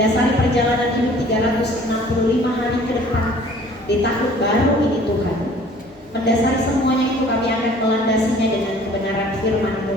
mendasari perjalanan hidup 365 hari ke depan di tahun baru ini Tuhan. Mendasari semuanya itu kami akan melandasinya dengan kebenaran firman-Mu.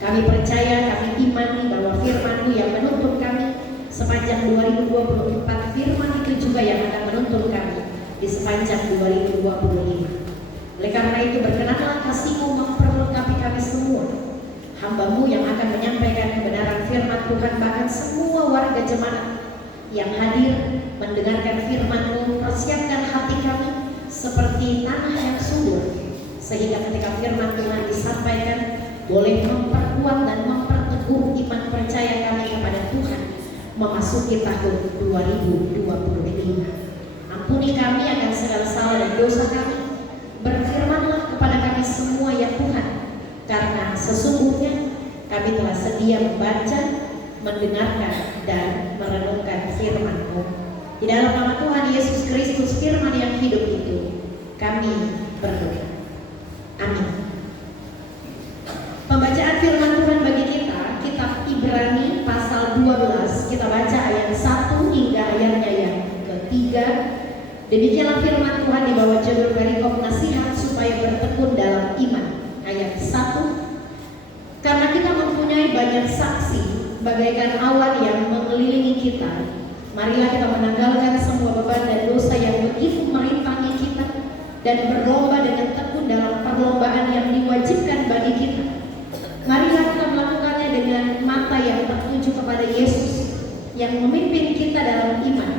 Kami percaya, kami imani bahwa firman-Mu yang menuntun kami sepanjang 2024, firman itu juga yang akan menuntun kami di sepanjang 2025. Oleh karena itu berkenanlah kasih-Mu memperlengkapi kami semua, hamba-Mu yang akan menyampaikan kebenaran firman Tuhan, bahkan semua warga jemaat yang hadir mendengarkan firman-Mu. Persiapkan hati kami seperti tanah yang subur, sehingga ketika firman Tuhan disampaikan boleh memperkuat dan memperteguh iman percaya kami kepada Tuhan memasuki tahun 2025. Ampuni kami akan segala salah dan dosa kami. Berfirmanlah kepada kami semua ya Tuhan, karena sesungguhnya kami telah sedia membaca, mendengarkan, dan merenungkan firman-Mu. Di dalam nama Tuhan Yesus Kristus, firman yang hidup itu, kami berdoa. Amin. Pembacaan firman Tuhan bagi kita, kitab Ibrani pasal 12, kita baca ayat 1 hingga ayatnya yang ketiga. Demikianlah firman Tuhan di bawah judul perikop nasihat supaya bertekun dalam iman. Ayat 1. Karena kita mempunyai banyak saksi bagaikan awan yang mengelilingi kita, marilah kita menanggalkan semua beban dan dosa yang begitu merintangi kita, dan berlomba dengan tekun dalam perlombaan yang diwajibkan bagi kita. Marilah kita melakukannya dengan mata yang tertuju kepada Yesus yang memimpin kita dalam iman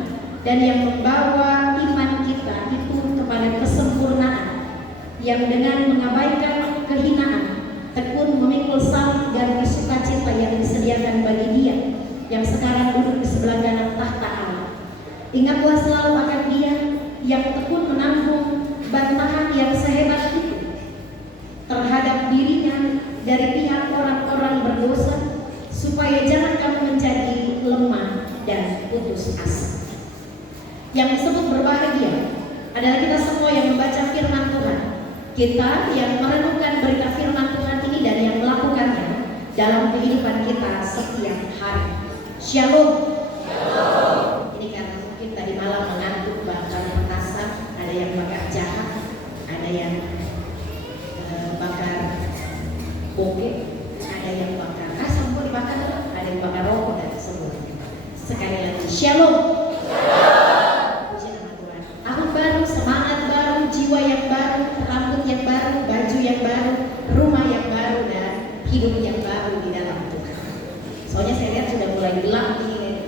dan yang membawa iman kita itu kepada kesempurnaan, yang dengan mengabaikan kehinaan tekun memikul salib dan sukacita yang disediakan bagi Dia yang sekarang duduk di sebelah kanan tahta Allah. Ingatlah selalu akan Dia yang tekun menanggung bantahan yang sehebat itu terhadap dirinya dari pihak orang-orang berdosa, supaya jangan kamu menjadi lemah dan putus asa. Yang disebut berbahagia adalah kita semua yang membaca firman Tuhan, kita yang merenungkan berita firman Tuhan ini dan yang melakukannya dalam kehidupan kita setiap hari. Shalom. Shalom. Ini karena mungkin tadi malam mengantuk, bakar petasan, ada yang bakar jahat, ada yang bakar bokeh, ada yang bakar asam pun dibakar, ada yang bakar rokok dan semua. Sekali lagi, shalom. Puji nama Tuhan. Tahun baru, semangat baru, jiwa yang baru, rambut yang baru, baju yang baru, rumah yang baru, dan hidup yang baru di dalam Tuhan. Soalnya saya lihat sudah mulai gelap nih,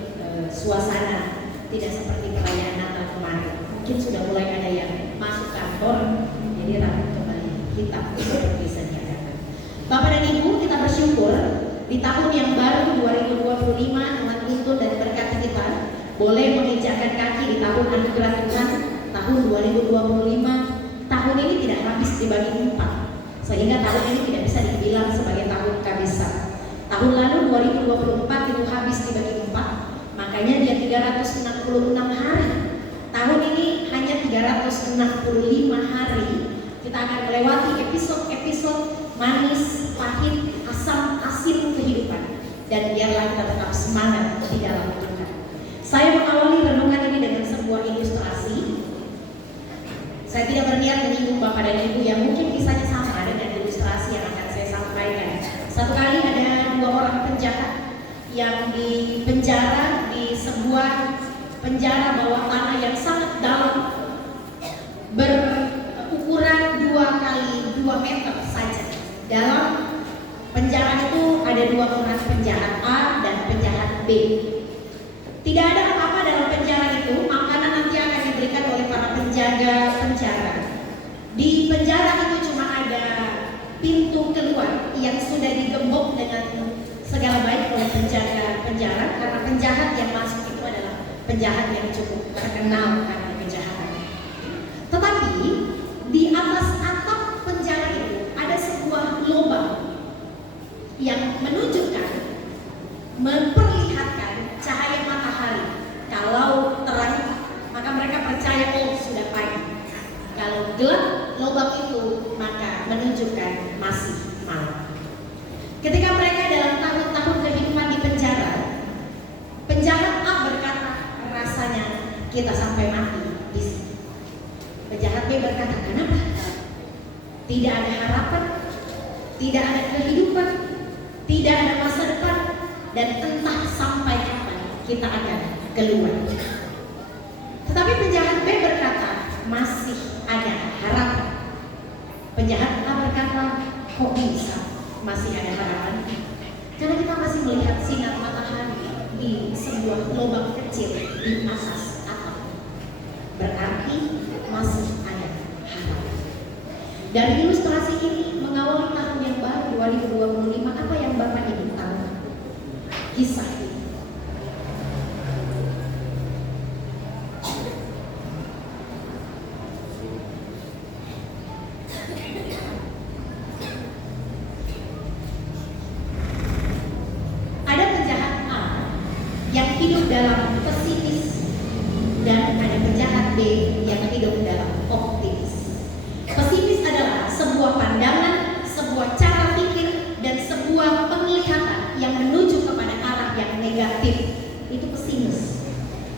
suasana tidak seperti perayaan Natal kemarin. Mungkin sudah mulai ada yang masuk kantor, jadi rambut kembali hitam seperti sedia kata. Bapak dan Ibu, kita bersyukur di tahun yang baru 2025 Tuhan tuntun dan berkati kita boleh menginjakkan kaki di tahun anugerah Tuhan tahun 2025. Tahun ini tidak habis dibagi 4, sehingga tahun ini tidak bisa dibilang sebagai tahun kehabisan. Tahun lalu 2024 itu habis dibagi 4, makanya dia 366 hari. Tahun ini hanya 365 hari. Kita akan melewati episode-episode manis, pahit, asam, asin kehidupan, dan biarlah kita tetap semangat di dalam Tuhan. Saya mengawali renungan ini dengan sebuah ilustrasi. Saya tidak berniat menyinggung Bapak dan Ibu yang mungkin kisahnya sama dengan ilustrasi yang akan saya sampaikan. Satu kali ada 2 orang penjahat yang dipenjara di sebuah penjara bawah tanah yang sangat dalam, berukuran 2 kali 2 meter saja. Dalam penjara itu ada 2 orang, penjahat A dan penjahat B. Tidak ada apa-apa dalam penjara itu, makanan nanti akan diberikan oleh para penjaga penjara. Di penjara itu cuma ada pintu keluar yang sudah digembok dengan segala baik oleh penjaga penjara, karena penjahat yang masuk itu adalah penjahat yang cukup terkenal karena kejahatannya. Tetapi di atas atap penjara itu ada sebuah lubang yang menunjukkan, memperlihatkan cahaya matahari. Kalau terang, maka mereka percaya oh sudah pagi. Kalau gelap lubang itu, maka menunjukkan masih malam. Ketika mereka dalam tahun-tahun kehidupan di penjara, penjahat kita sampai mati di sini. Penjahat B berkata, kenapa? Tidak ada harapan, tidak ada kehidupan, tidak ada masa depan, dan entah sampai kapan kita akan keluar. Tetapi penjahat B berkata, masih ada harapan. Penjahat A berkata, kok bisa masih ada harapan? Karena kita masih melihat sinar matahari di sebuah lubang kecil di atas atap. Berarti masih ada harapan. Dari ilustrasi ini mengawali tahun yang baru 2025, apa yang Bapak Ibu tahu? Kisah ini. Ada penjahat A yang hidup dalam pesimis dan ada penjahat B yang hidup dalam optimis. Pesimis adalah sebuah pandangan, sebuah cara pikir, dan sebuah penglihatan yang menuju kepada arah yang negatif. Itu pesimis.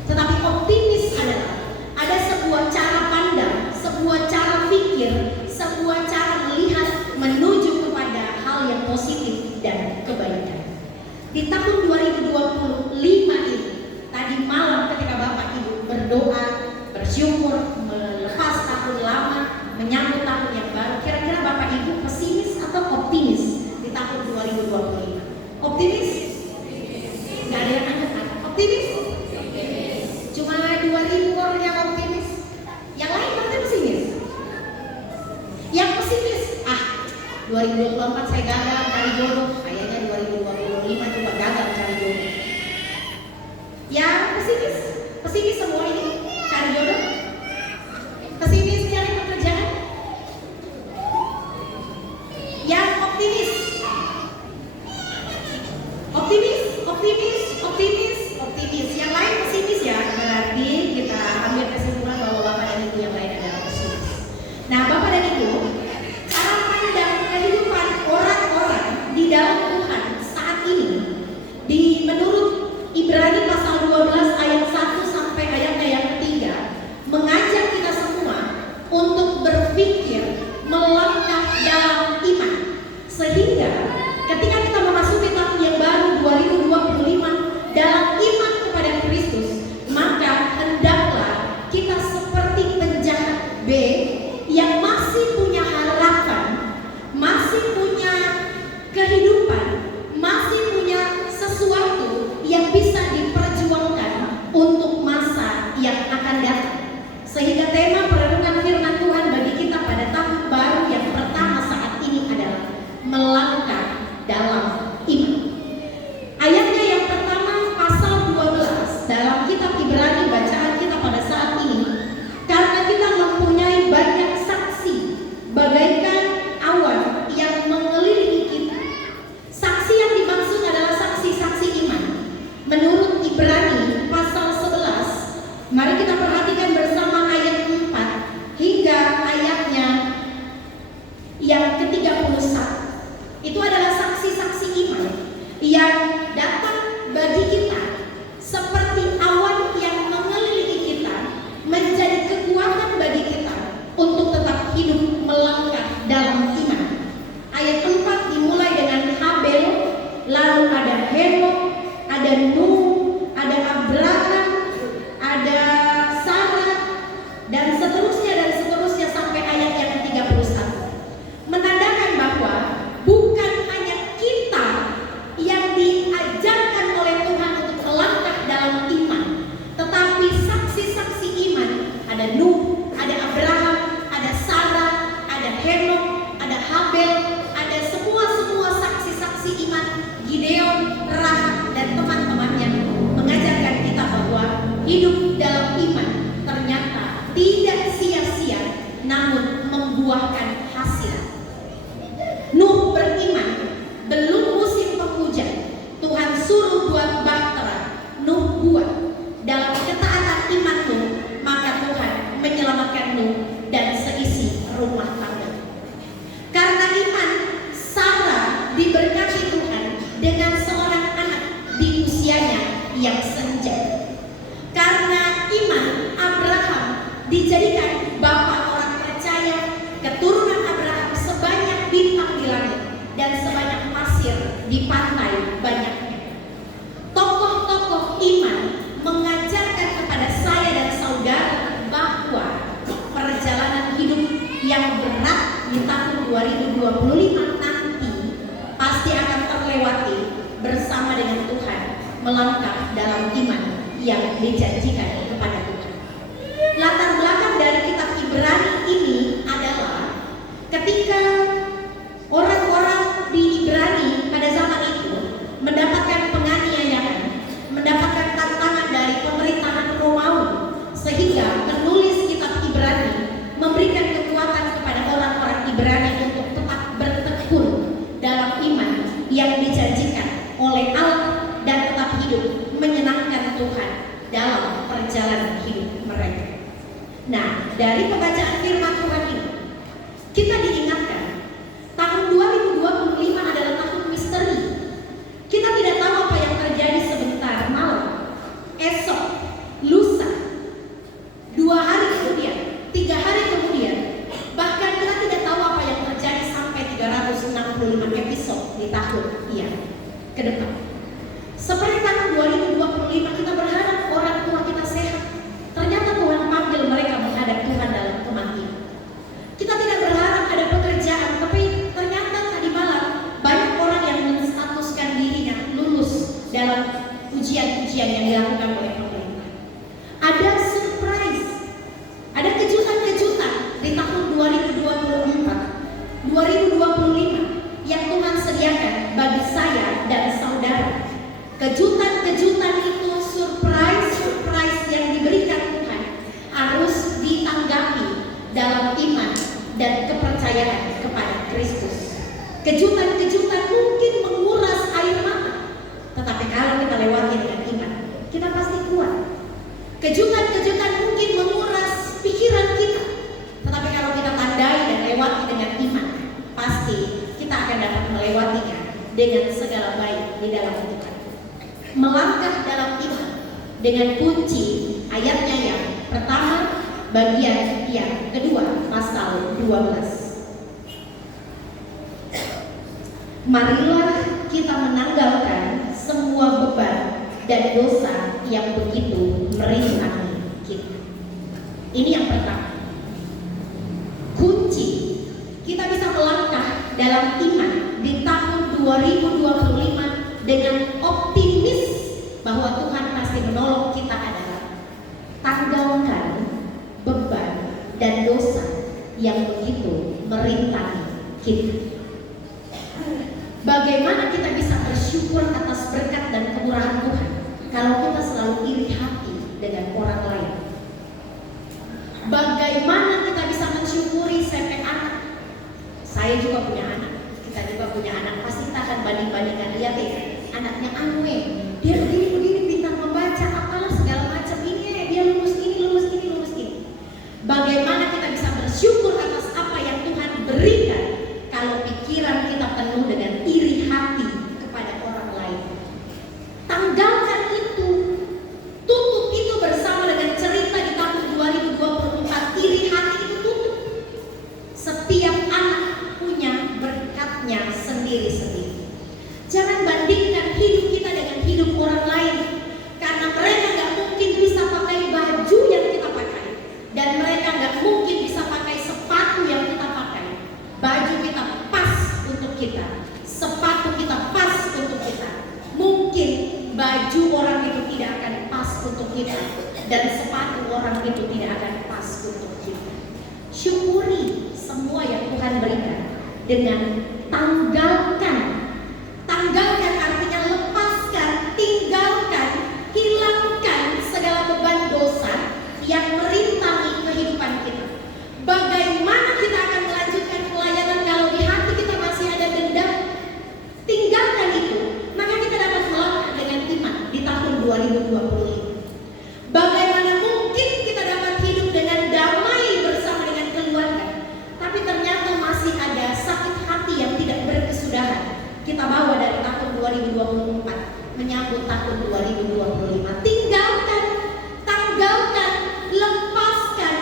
Tetapi optimis adalah ada sebuah cara pandang, sebuah cara pikir, sebuah cara melihat menuju kepada hal yang positif dan kebaikan. Di tahun 2025 ini, tadi malam ketika Bapak Ibu berdoa, bersyukur, melepas tahun lama, menyambut tahun yang baru, kira-kira Bapak Ibu pesimis atau optimis di tahun 2025? Optimis? Nggak ada yang angkat. Optimis? Cuma 2.000 orang yang optimis. Yang lain berarti pesimis. Yang pesimis, 2024 saya gagal cari jodoh, kayaknya 2025 coba gagal cari jodoh. Yang pesimis semua ini cari jodoh. Pesimis cari pekerjaan. Yang optimis. Yang lain pesimis ya. Berarti kita ambil kesimpulan bahwa Bapak dan Ibu yang lain adalah pesimis. Nah, Bapak dan Ibu, cara pandang kehidupan orang-orang di dalam Tuhan saat ini menurut Ibrani pasal 12 ayat 1 sampai ayatnya yang ketiga mengajak kita semua untuk berpikir melangkah dalam iman, sehingga ketika kita memasuki tahun yang baru 2025 dalam iman kepada Kristus, maka hendaklah kita seperti penjahat B yang masih punya harapan, masih punya kehidupan, masih punya sesuatu yang bisa diperjuangkan untuk masa yang akan datang. Sehingga tema perenungan firman Tuhan bagi kita pada tahun baru yang pertama saat ini adalah melangkah dalam iman. Ayatnya yang pertama pasal 12 dalam kitab Ibrani bacaan kita pada saat ini, karena kita mempunyai banyak saksi bagaikan awan yang mengelilingi kita. Saksi yang dimaksud adalah saksi-saksi iman. Menurut Ibrani pasal 11, mari kita perhatikan bersama ayat 4 hingga ayatnya yang ke-31. Itu adalah saksi-saksi iman yang datang bagi kita seperti awan yang mengelilingi kita, menjadi kekuatan bagi kita untuk tetap hidup melangkah dalam iman. Ayat 4 dimulai dengan Habel, lalu ada Henok, ada Nuh, ada Abraham, ada Sarah, dan seterusnya sampai ayat yang ke-31. Menandakan bahwa bukan hanya kita yang diajarkan oleh Tuhan untuk melangkah dalam iman, tetapi saksi-saksi iman, ada Nuh, ada Abraham, ada Sarah, ada Henok, ada Habel, ada semua saksi-saksi iman, Gideon, Rahab, dan teman-temannya, mengajarkan kita bahwa hidup dalam iman ternyata tidak sia-sia, namun membuahkan hasil. Nuh beriman, belum musim penghujan, Tuhan suruh buat bahtera, Nuh buat. Dalam ketaatan iman Nuh, maka Tuhan menyelamatkan Nuh dan seisi rumah tangga. Karena iman, Sarah diberkati Tuhan dengan seorang anak di usianya yang senja. Karena iman, dijadikan bapa orang percaya, keturunan Abraham sebanyak bintang di langit dan sebanyak pasir di pantai banyaknya. Tokoh-tokoh iman mengajarkan kepada saya dan saudara bahwa perjalanan hidup yang berat di tahun 2025 nanti pasti akan terlewati bersama dengan Tuhan, melangkah dalam iman yang dijanjikan kepada Tuhan. Latar belakang dari kitab Ibrani ini adalah ketika orang-orang di Ibrani pada zaman itu mendapatkan penganiayaan, mendapatkan tantangan dari pemerintahan Romawi, sehingga penulis kitab Ibrani memberikan kekuatan kepada orang-orang Ibrani untuk tetap bertekun dalam iman yang dijanjikan oleh Allah dan tetap hidup menyenangkan Tuhan dalam perjalanan hidup mereka. Nah, dari pembacaan firman Tuhan ini kita diingatkan tahun 2025 adalah tahun misteri. Kita tidak tahu apa yang terjadi sebentar malam, esok, lusa, 2 hari kemudian, 3 hari kemudian. Bahkan kita tidak tahu apa yang terjadi sampai 365 episode di tahun yang ke depan. Seperti tahun 2025 kita berharap orang tua kita sehat. Ternyata Tuhan panggil mereka menghadap Tuhan dalam kematian. Kita tidak berharap ada pekerjaan, tapi ternyata tadi malam banyak orang yang menstatuskan dirinya lulus dalam ujian-ujian yang dilakukan oleh pemerintah. Ada surprise, ada kejutan-kejutan di tahun 2024, 2025 yang Tuhan sediakan bagi saya dan saudara. Kejutan-kejutan itu, surprise yang diberikan Tuhan harus ditanggapi dalam iman dan kepercayaan kepada Kristus. Kejutan-kejutan mungkin menguras air mata, tetapi kalau kita lewati dengan iman, kita pasti kuat. Kejutan-kejutan mungkin menguras pikiran kita, tetapi kalau kita tandai dan lewati dengan iman, pasti kita akan dapat melewatinya dengan segala baik di dalam Tuhan. Melangkah dalam iman dengan kunci ayatnya yang pertama, bagian yang kedua, pasal 12. Marilah kita menanggalkan semua beban dan dosa yang begitu merintangi kita. Ini yang pertama. Kunci kita bisa melangkah dalam iman di tahun 2025 dengan optimis bahwa Tuhan pasti menolong kita adalah tanggalkan beban dan dosa yang begitu merintangi kita. Bagaimana kita bisa bersyukur atas berkat dan kemurahan Tuhan kalau kita selalu iri hati dengan orang lain? Bagaimana kita bisa mensyukuri sampai anak? Saya juga punya anak, kita juga punya anak. Pasti kita akan banding-bandingkan, lihat ya, anaknya Anwe, dia begini pintar membaca, apalah segala macam ini, dia lulus ini. Bagaimana kita bisa bersyukur atas apa yang Tuhan berikan kalau pikiran kita penuh dengan iri hati kepada orang lain? Tanggalkan itu, tutup itu bersama dengan cerita di tahun 2024. Iri hati itu tutup. Setiap anak punya berkatnya sendiri-sendiri. Jangan bandingkan hidup kita dengan hidup orang lain, karena mereka gak mungkin bisa pakai baju yang kita pakai, dan mereka gak mungkin bisa pakai sepatu yang kita pakai. Baju kita pas untuk kita, sepatu kita pas untuk kita. Mungkin baju orang itu tidak akan pas untuk kita, dan sepatu orang itu tidak akan pas untuk kita. Syukuri semua yang Tuhan berikan dengan tanggalkan. Tanggalkan artinya lepaskan, tinggalkan, hilangkan segala beban dosa yang merintangi kehidupan kita. Bagaimana kita akan melanjutkan pelayanan kalau di hati kita masih ada dendam? Tinggalkan itu, maka kita dapat melangkah dengan iman di tahun 2025. Bagaimana mungkin kita dapat hidup dengan damai bersama dengan keluarga, tapi ternyata masih ada sakit hati yang tidak berkesudahan kita bawa dari tahun 2024 menyambut tahun 2025. Tinggalkan, tanggalkan, lepaskan,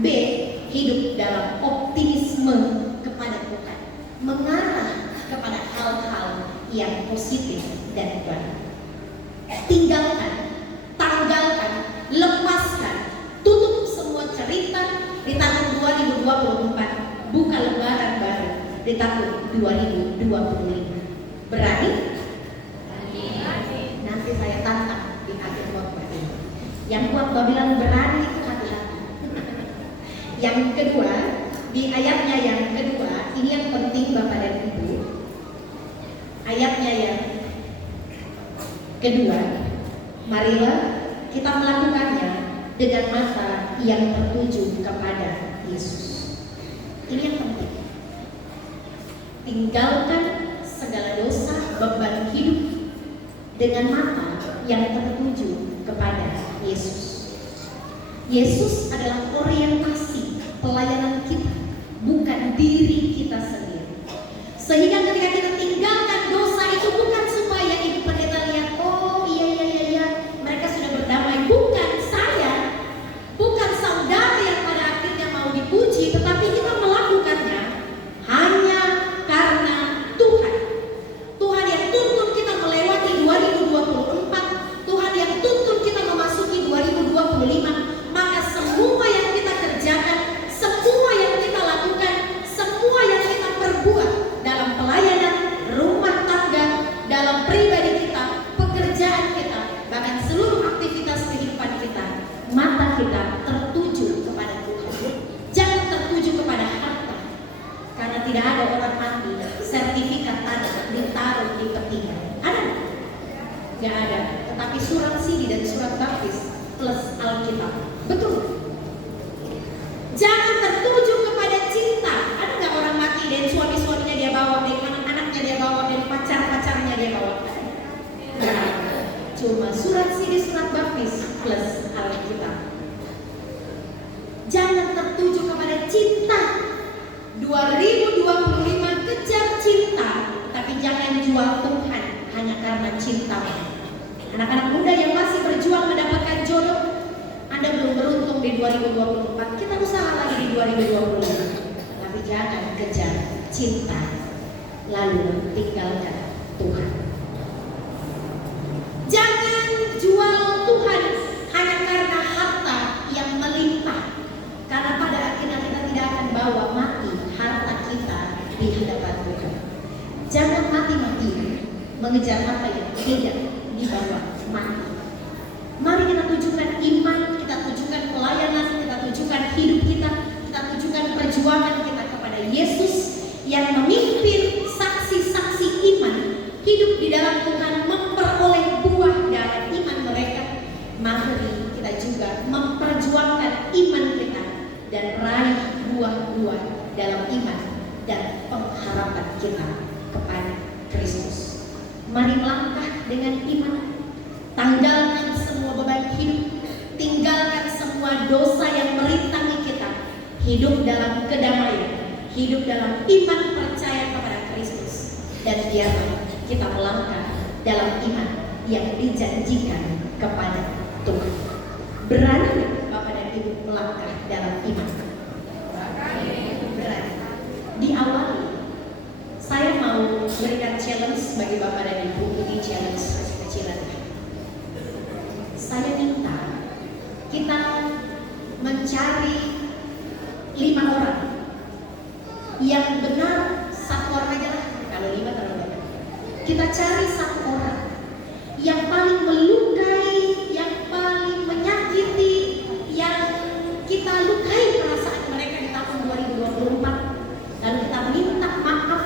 B. Hidup dalam optimisme kepada Tuhan, mengarah kepada hal-hal yang positif dan baik. Tinggalkan, tanggalkan, lepaskan, tutup semua cerita di tahun 2024, buka lembaran baru di tahun 2025. Berani? Nanti saya tantang di akhir khotbah ini. Yang khotbah bilang berani itu hati-hati. Yang kedua, di ayatnya yang kedua, ini yang penting Bapak dan Ibu. Ayatnya yang kedua, marilah kita melakukannya dengan mata yang tertuju kepada Yesus. Ini yang penting. Tinggalkan segala dosa, beban hidup dengan mata yang tertuju kepada Yesus. Yesus adalah orientasi pelayanan kita, bukan diri kita sendiri. Sehingga ketika kita tinggalkan dosa itu bukan supaya ibu pendeta lihat, oh iya, mereka sudah berdamai. Bukan saya, bukan saudara yang pada akhirnya mau dipuji, tetapi kita melakukannya hanya karena Tuhan. Tuhan yang tuntun kita melewati 2024, Tuhan yang tuntun kita memasuki 2025. Maka semua yang kita kerjakan, semua yang kita lakukan, semua yang kita perbuat dalam pelayanan, rumah tangga, dalam pribadi kita, pekerjaan kita, bahkan seluruh aktivitas kehidupan kita, mata kita tertuju kepada Tuhan. Jangan tertuju kepada harta, karena tidak ada orang mati sertifikat tanah ditaruh di petinya. Ada? Tidak ada. Tetapi surat sini dan surat baptis plus Alkitab. Betul. Jangan tertuju kepada cinta. Ada nggak orang mati dan suami-suaminya dia bawa, dan anak-anaknya dia bawa, dan pacar-pacarnya dia bawa? Nah, cuma surat sini, surat baptis plus Alkitab. Jangan tertuju kepada cinta. 2025 kejar cinta, tapi jangan jual Tuhan hanya karena cinta. Anak-anak muda yang masih berjuang mendapatkan jodoh, Anda belum beruntung di 2024. Kita usaha lagi di 2025, tapi jangan kejar cinta lalu tinggalkan Tuhan. Jangan jual Tuhan hanya karena harta yang melimpah, karena pada akhirnya kita tidak akan bawa mati harta kita di hadapan Tuhan. Jangan mati-matian mengejar apa yang tidak dibawa mati. Mari kita tujukan iman, kita tujukan pelayanan, kita tujukan hidup kita tujukan perjuangan kita kepada Yesus yang memimpin saksi-saksi iman hidup di dalam Tuhan, memperoleh buah dalam iman mereka. Mari kita juga memperjuangkan iman kita dan raih buah-buah dalam iman dan pengharapan kita kepada Kristus. Mari melangkah dengan iman, tanggalkan semua beban hidup, tinggalkan semua dosa yang merintangi kita, hidup dalam kedamaian, hidup dalam iman percaya kepada Kristus, dan biarlah kita melangkah dalam iman yang dijanjikan kepada Tuhan. Berani Bapak dan Ibu melangkah dalam iman? Berani. Diawali, saya mau berikan challenge bagi Bapak dan Ibu. Ini challenge kecil-kecilan. Saya minta kita mencari 5 orang yang benar. 1 orang aja lah, kalau 5 terlalu banyak. Kita cari 1 orang yang paling melukai, yang paling menyakiti, yang kita lukai perasaan mereka di tahun 2024. Lalu kita minta maaf,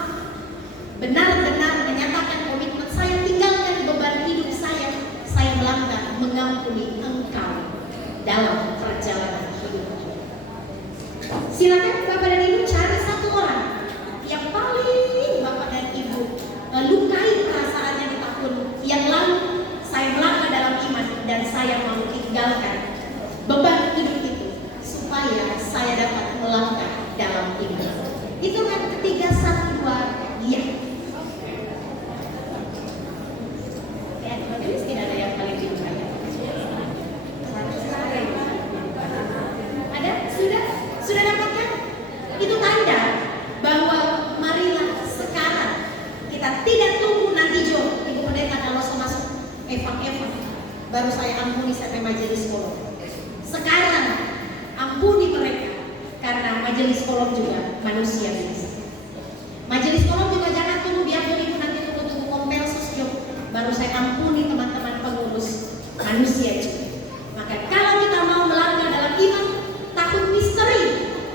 benar-benar menyatakan komitmen saya, tinggalkan beban hidup saya melangkah mengampuni engkau dalam perjalanan hidup. Silakan Bapak dan Ibu cari 1 orang yang paling Bapak dan Ibu lukai perasaannya di tahun yang lalu. Saya melangkah dalam iman dan saya mau tinggalkan beban hidup itu supaya saya dapat melangkah dalam iman. Itu kan ketiga, 1, 2, ya. Tidak ada yang paling dilukai. Ada? Sudah? majelis kolom. Sekarang ampuni mereka, karena majelis kolom juga manusia biasa. Majelis kolom juga jangan tunggu biar ibu nanti tunggu kompel sosial baru saya ampuni teman-teman pengurus, manusia juga. Maka kalau kita mau melangkah dalam iman, tahun misteri,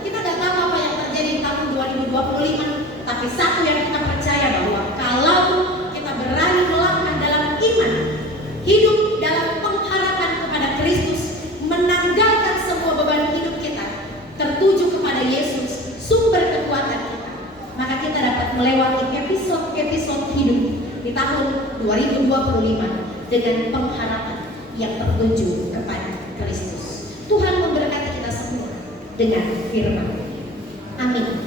kita gak tahu apa yang terjadi di tahun 2025. Tapi satu yang kita percaya, bahwa kalau kita berani melangkah dalam iman, hidup dalam pengharapan kepada Kristus, menanggalkan semua beban hidup kita, tertuju kepada Yesus, sumber kekuatan kita, maka kita dapat melewati episode hidup di tahun 2025 dengan pengharapan yang tertuju kepada Kristus. Tuhan memberkati kita semua dengan firman. Amin.